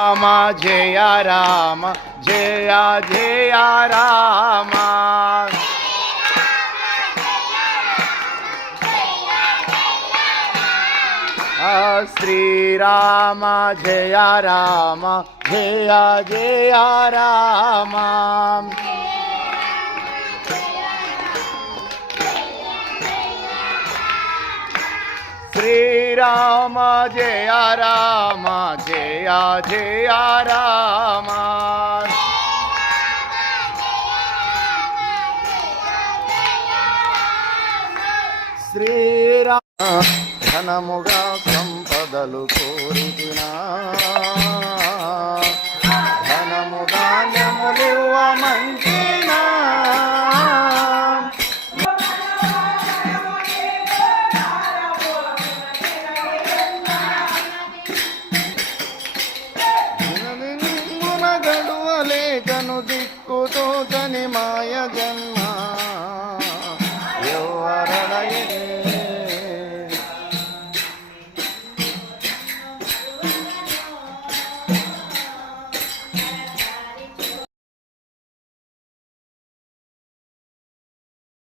రామ జయ రామ జయ జయ రామ శ్రీరామ జయ రామ జయ జయ రామ శ్రీరామ జయ రామ జయ జయ రామ శ్రీరామ ధనముగా సంపదలు కోరితినా ధనము ధాన్యములివ్వ మంచినా గడువలేకను దిక్కుతో చని మా